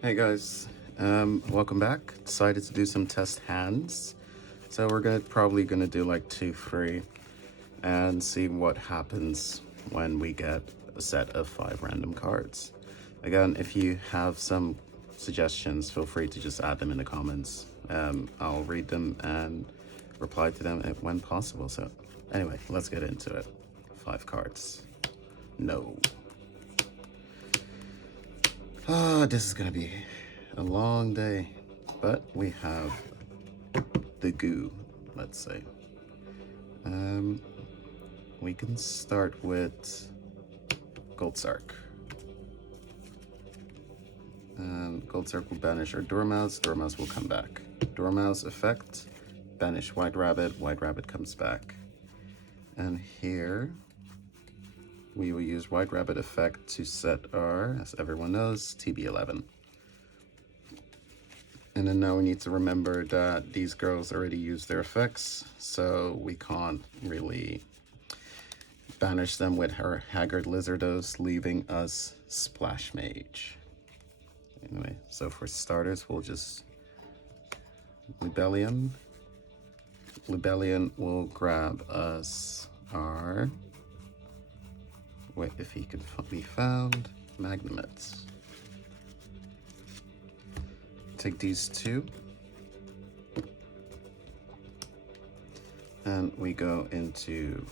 Hey guys, welcome back. Decided to do some test hands. So we're probably gonna do like 2, 3 and see what happens when we get a set of 5 random cards. Again, if you have some suggestions, feel free to just add them in the comments. I'll read them and reply to them when possible. So anyway, let's get into it. 5 cards. No. This is gonna be a long day, but we have the goo, let's say. We can start with Gold Sark. Gold Sark will banish our Dormouse. Dormouse will come back. Dormouse effect, banish White Rabbit. White Rabbit comes back. And here we will use White Rabbit effect to set our, as everyone knows, TB11. And then now we need to remember that these girls already used their effects, so we can't really banish them with her Haggard Lizardos, leaving us Splash Mage. Anyway, so for starters, we'll just Libellion. Libellion will grab us our, wait, if he can be found, Magnamets. Take these 2. And we go into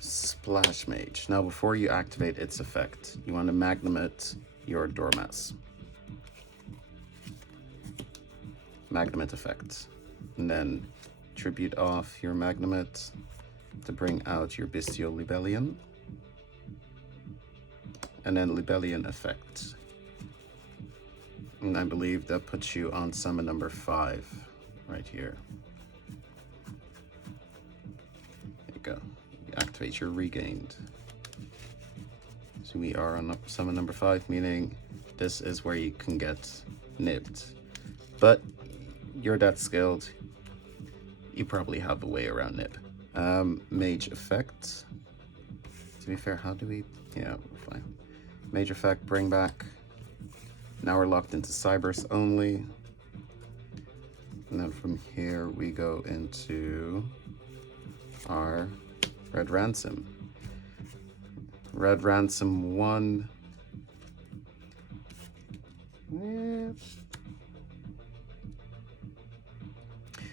Splash Mage. Now, before you activate its effect, you want to Magnemate your Dormouse. Magnemate effect. And then tribute off your Magnemate to bring out your Bystial Libellion. And then Libellion effect. And I believe that puts you on summon number 5 right here. There you go. You activate your regained. So we are on summon number 5, meaning this is where you can get nibbed. But you're that skilled, you probably have a way around nib. Mage effect. To be fair, how do we? Yeah, we're fine. Mage effect, bring back. Now we're locked into Cyberse only. And then from here we go into our Red Ransom. Red Ransom 1.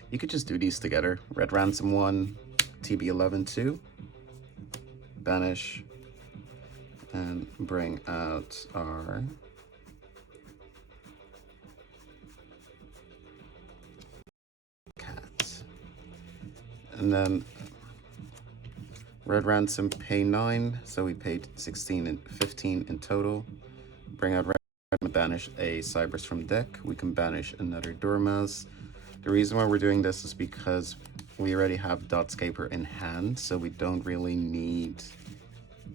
You could just do these together. Red Ransom 1, TB11 2. Banish. And bring out our and then Red Ransom pay 9, so we paid 16 and 15 in total. Bring out Red Ransom, banish a Cyberse from deck. We can banish another Dormouse. The reason why we're doing this is because we already have Dotscaper in hand, so we don't really need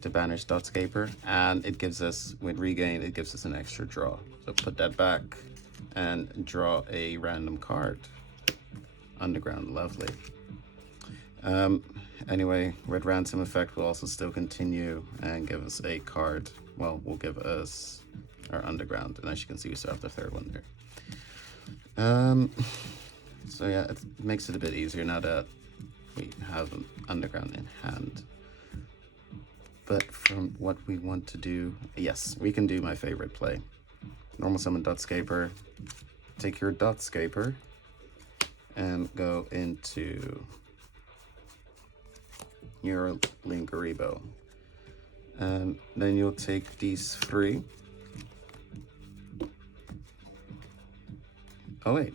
to banish Dotscaper, and it gives us, with regain, it gives us an extra draw. So put that back and draw a random card. Underground, lovely. Anyway, Red Ransom effect will also still continue and give us a card. Well, will give us our Underground, and as you can see, we still have the 3rd one there. So yeah, it makes it a bit easier now that we have an Underground in hand. But from what we want to do, yes, we can do my favorite play. Normal summon Dotscaper. Take your Dotscaper and go into your Linkuriboh. And then you'll take these 3. Oh wait,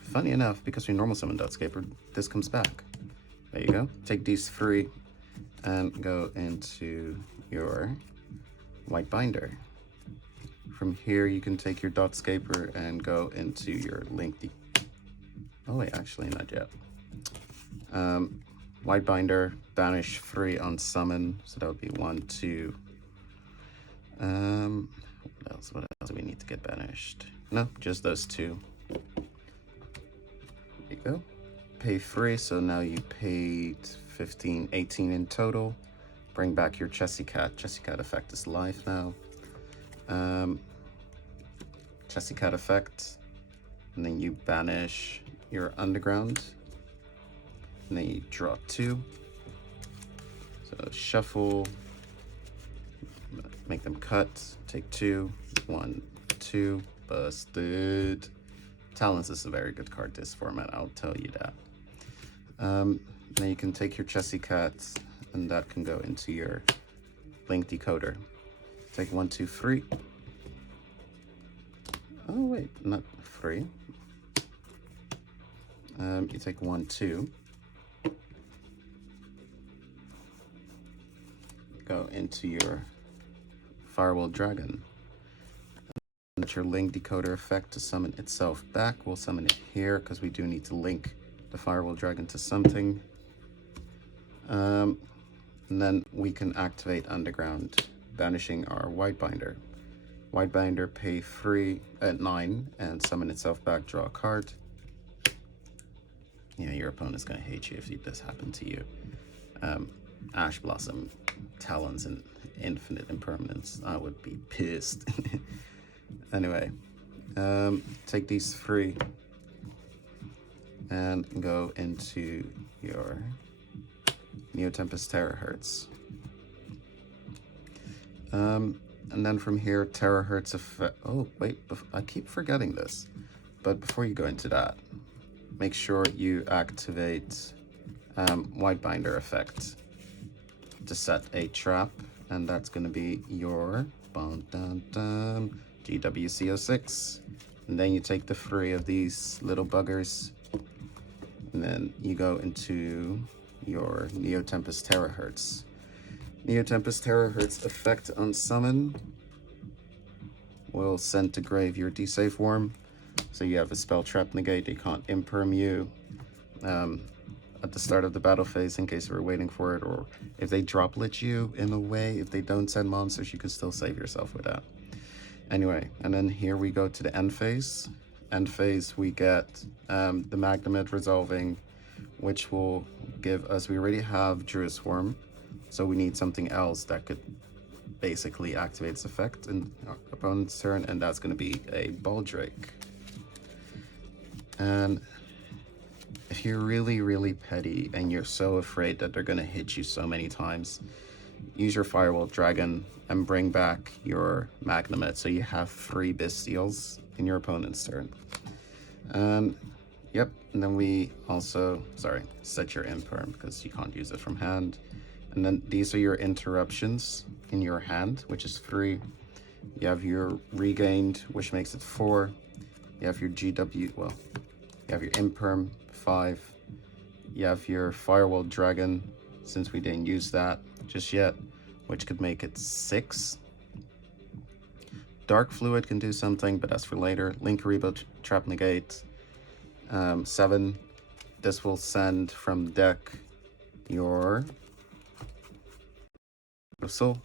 funny enough, because we normal summon Dotscaper, this comes back. There you go. Take these 3 and go into your White Binder. From here you can take your Dotscaper and go into your oh wait, actually not yet. White Binder, banish 3 on summon, so that would be 1, 2. What else do we need to get banished? No, just those 2. There you go. Pay 3, so now you paid 15, 18 in total. Bring back your Chessy Cat. Chessy Cat effect is live now. Chessy Cat effect, and then you banish your underground, and then you draw 2. So shuffle, make them cut, take 2, 1, 2, busted. Talons is a very good card this format, I'll tell you that. Then you can take your Chessy Cats, and that can go into your Link Decoder. Take 1, 2, 3. Oh wait, not 3. You take 1, 2. Go into your Firewall Dragon. Let your Link Decoder effect to summon itself back. We'll summon it here because we do need to link the Firewall Dragon to something. And then we can activate Underground, banishing our Whitebinder. Whitebinder, pay 3 at 9 and summon itself back, draw a card. Yeah, your opponent's gonna hate you if this happened to you. Ash Blossom, Talons, and Infinite Impermanence. I would be pissed. Anyway, take these 3 and go into your Neo Tempest Terahertz. And then from here, Terahertz effect. Oh, wait, I keep forgetting this. But before you go into that, make sure you activate Whitebinder effect to set a trap, and that's going to be your GWC06. And then you take the 3 of these little buggers, and then you go into your Neo Tempest Terahertz. Neo Tempest Terahertz effect on summon will send to grave your D-Safe Worm. So you have a spell trap negate, they can't imperm you at the start of the battle phase in case we're waiting for it, or if they droplet you in a way, if they don't send monsters, you can still save yourself with that. Anyway, and then here we go to the end phase. End phase, we get the Magnemite resolving, which will give us, we already have Druid Swarm, so we need something else that could basically activate its effect in our opponent's turn, and that's going to be a Baldrake. And if you're really, really petty and you're so afraid that they're going to hit you so many times, use your Firewall Dragon and bring back your Magnemite, so you have 3 Bystials in your opponent's turn. Yep, and then we also, set your Imperm because you can't use it from hand. And then these are your interruptions in your hand, which is 3. You have your Regained, which makes it 4. You have your GW, well, you have your Imperm, 5. You have your Firewall Dragon, since we didn't use that just yet, which could make it 6. Dark Fluid can do something, but that's for later. Link Reboot, Trap Negate, 7. This will send from deck your Code of Soul.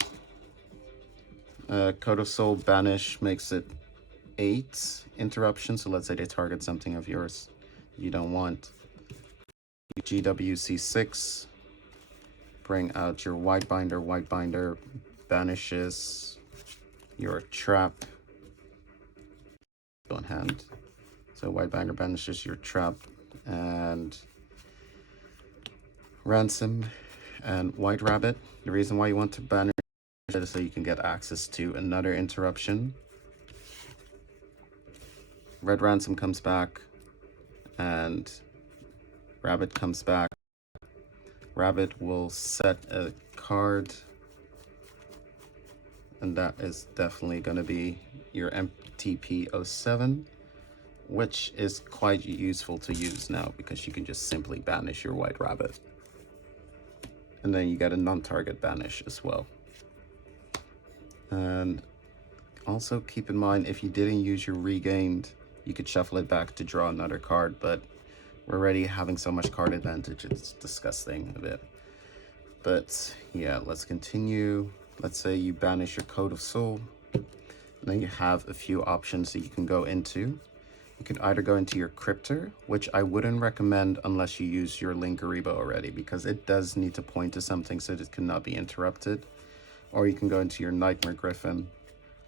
Code of Soul Banish makes it 8 interruptions, so let's say they target something of yours you don't want. GWC6, bring out your Whitebinder. Whitebinder banishes your trap on hand. So Whitebinder banishes your trap and Ransom and White Rabbit. The reason why you want to banish it is so you can get access to another interruption. Red Ransom comes back and Rabbit comes back. Rabbit will set a card, and that is definitely going to be your MTP07, which is quite useful to use now because you can just simply banish your White Rabbit. And then you get a non-target banish as well. And also keep in mind, if you didn't use your Regained, you could shuffle it back to draw another card, but we're already having so much card advantage, it's disgusting a bit. But yeah, let's continue. Let's say you banish your Code of Soul, and then you have a few options that you can go into. You can either go into your Cryptor, which I wouldn't recommend unless you use your Linkaribo already, because it does need to point to something so that it cannot be interrupted. Or you can go into your Nightmare Griffin,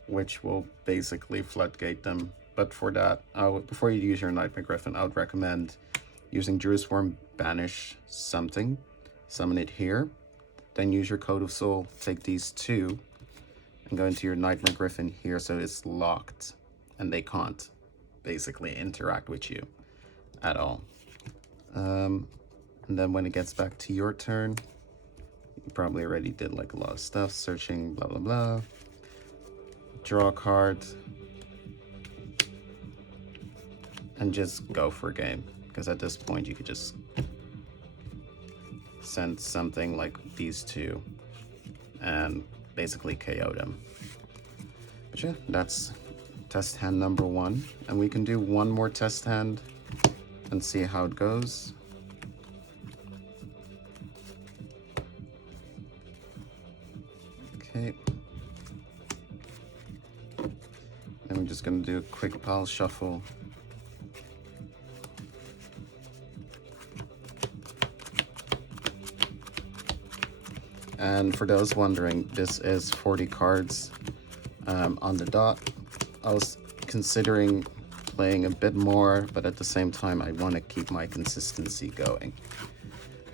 which will basically floodgate them But for that, before you use your Nightmare Griffin, I would recommend using Druid Swarm, banish something, summon it here, then use your Code of Soul, take these two, and go into your Nightmare Griffin here so it's locked, and they can't basically interact with you at all. And then when it gets back to your turn, you probably already did like a lot of stuff, searching, blah, blah, blah. Draw a card, and just go for a game. Because at this point, you could just send something like these two and basically KO them. But yeah, that's test hand number 1. And we can do one more test hand and see how it goes. Okay. And we're just gonna do a quick pile shuffle. And for those wondering, this is 40 cards on the dot. I was considering playing a bit more, but at the same time, I want to keep my consistency going.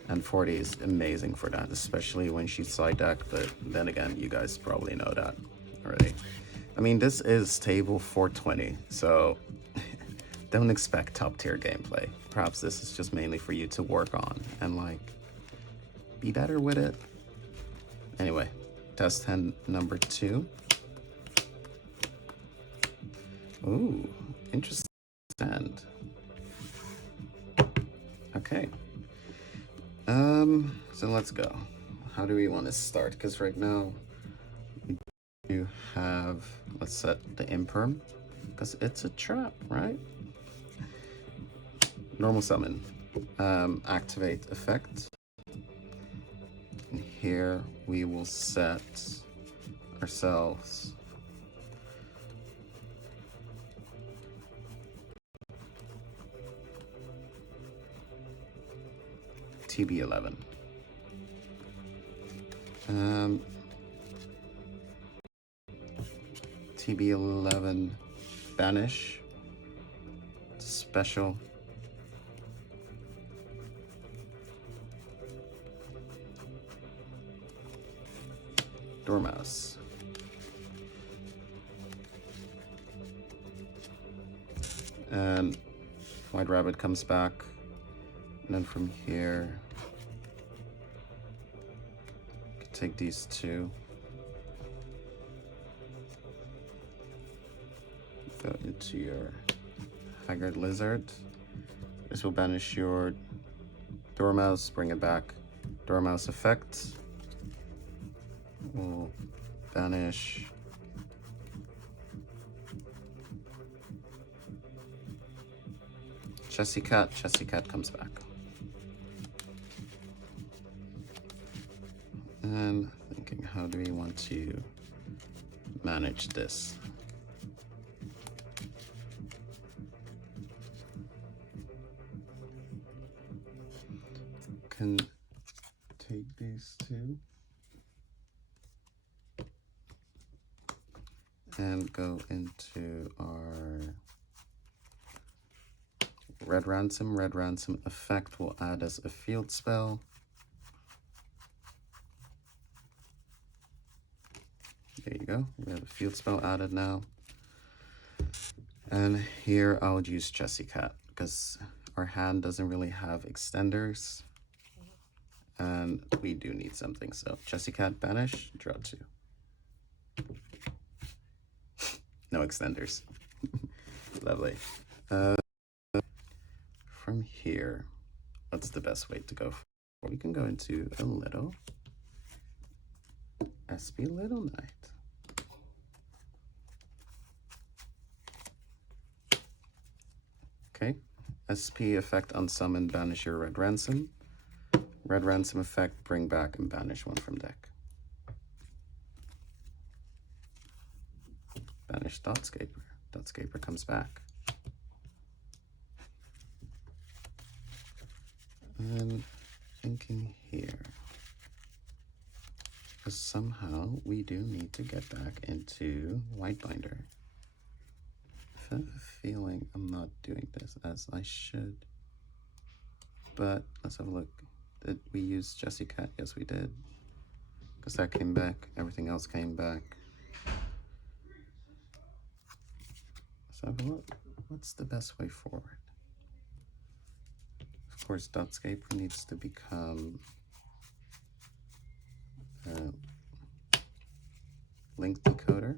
And 40 is amazing for that, especially when she's side deck, but then again, you guys probably know that already. I mean, this is table 420, so don't expect top tier gameplay. Perhaps this is just mainly for you to work on and like be better with it. Anyway, test hand number 2. Ooh, interesting hand. Okay. So let's go. How do we want to start? Because right now we do have, let's set the imperm, because it's a trap, right? Normal summon. Activate effect. And here we will set ourselves TB11. TB11 banish special. Dormouse. And White Rabbit comes back. And then from here, you can take these two. Go into your Haggard Lizard. This will banish your Dormouse, bring it back. Dormouse effect. We'll banish Chessy Cat. Chessy Cat comes back. And thinking, how do we want to manage this? Can take these two and go into our Red Ransom. Red Ransom effect will add as a field spell. There you go. We have a field spell added now. And here I would use Chessy Cat because our hand doesn't really have extenders. And we do need something. So Chessy Cat banish, draw 2. No extenders. Lovely. From here, what's the best way to go? We can go into a little SP Little Knight. Okay, SP effect on summon, banish your Red Ransom. Red Ransom effect, bring back and banish one from deck. Banish Dotscaper. Dotscaper comes back. And thinking here, because somehow we do need to get back into White Binder. feeling I'm not doing this as I should. But let's have a look. Did we use Jessie Cat? Yes, we did. Because that came back. Everything else came back. Let's have a look. What's the best way forward? Of course, Dotscaper needs to become link decoder.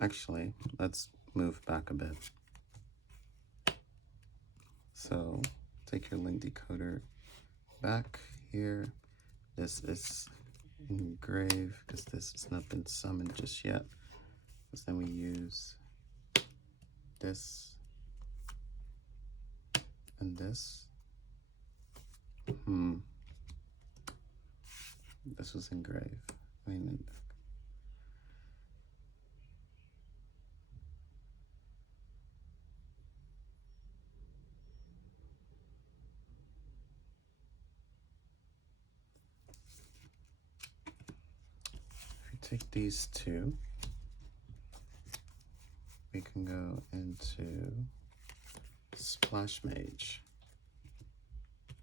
Actually, let's move back a bit. So take your link decoder back here. This is engrave because this has not been summoned just yet. Because then we use this and this. This was engrave. Wait a minute. If we take these two, we can go into Splash Mage.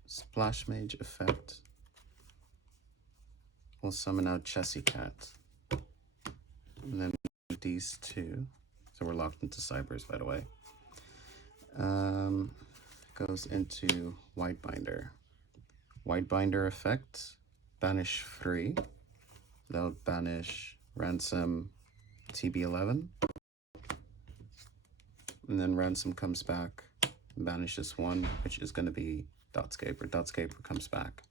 Splash Mage effect will summon out Jessie Cat. And then these two, so we're locked into Cybers, by the way. Goes into Whitebinder. Whitebinder effect, banish 3. That would banish Ransom TB11. And then Ransom comes back, banishes 1, which is going to be Dotscaper. Dotscaper comes back.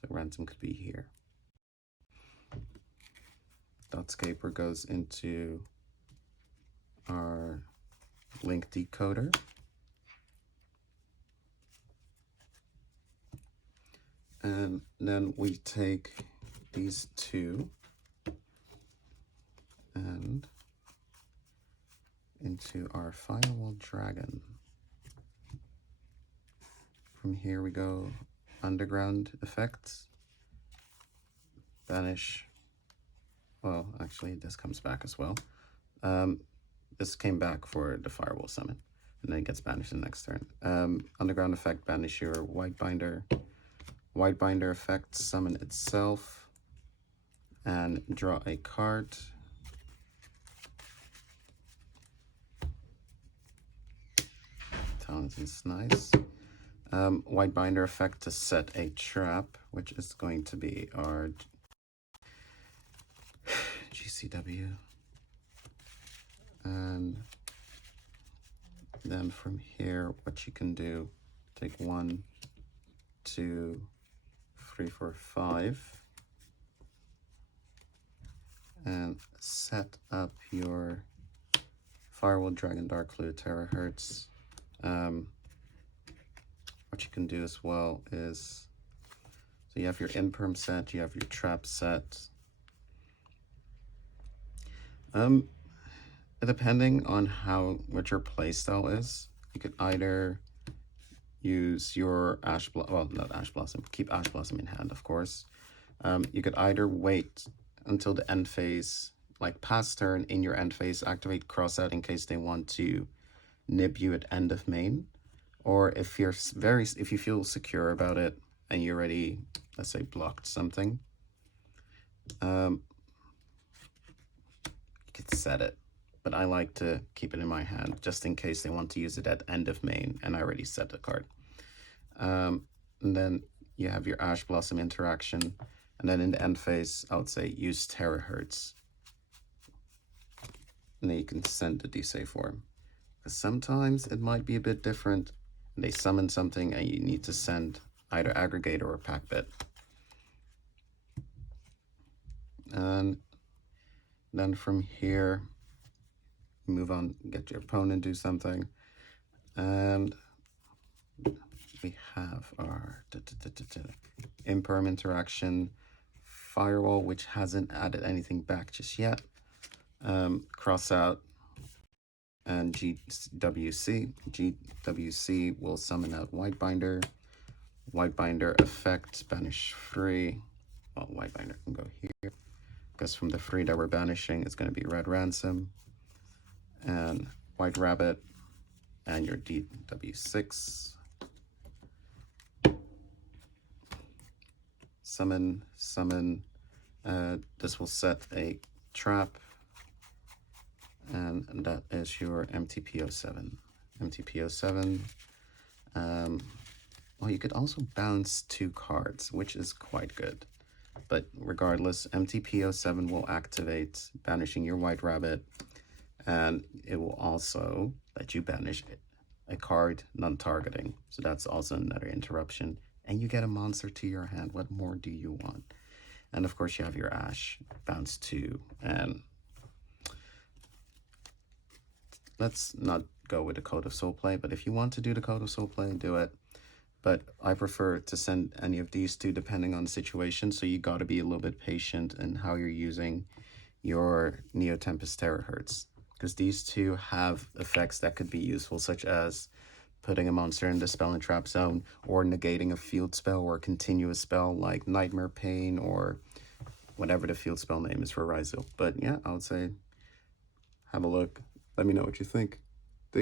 So Ransom could be here. Dotscaper goes into our link decoder. And then we take these two and into our Firewall Dragon. From here we go Underground effects, banish. Well, actually, this comes back as well. This came back for the Firewall summon, and then it gets banished the next turn. Underground effect, banish your Whitebinder. Whitebinder effect, summon itself, and draw a card. Talent is nice. Whitebinder effect to set a trap, which is going to be our GCW. And then from here, what you can do, take 1, 2, 3, 4, 5, and set up your Firewall Dragon Dark Clue Terahertz. What you can do as well is, so you have your imperm set, you have your trap set. Depending on what your playstyle is, you could either use your keep Ash Blossom in hand, of course. You could either wait until the end phase, like past turn, in your end phase, activate Crossout in case they want to nib you at end of main, or if you feel secure about it and you already, let's say, blocked something, you could set it. But I like to keep it in my hand just in case they want to use it at end of main and I already set the card. And then you have your Ash Blossom interaction, and then in the end phase, I would say use Terahertz. And then you can send the D-Save form. Because sometimes it might be a bit different. They summon something and you need to send either Aggregator or Pack Bit. And then from here, move on, get your opponent, do something. And we have our imperm interaction, Firewall, which hasn't added anything back just yet. Cross out, and GWC. GWC will summon out Whitebinder. Whitebinder effect, banish 3. Well, Whitebinder can go here, because from the 3 that we're banishing, it's going to be Red Ransom and White Rabbit and your DW6. Summon. This will set a trap, and that is your MTP07. MTP07. Well, you could also bounce 2 cards, which is quite good. But regardless, MTP07 will activate, banishing your White Rabbit, and it will also let you banish a card non-targeting. So that's also another interruption. And you get a monster to your hand. What more do you want? And of course, you have your Ash, bounce 2. And let's not go with the Code of Soul play, but if you want to do the Code of Soul play, do it. But I prefer to send any of these two depending on the situation, so you got to be a little bit patient in how you're using your Neo Tempest Terahertz, because these two have effects that could be useful, such as putting a monster in the spell and trap zone, or negating a field spell or a continuous spell like Nightmare Pain or whatever the field spell name is for Ryzel. But yeah, I would say have a look. Let me know what you think.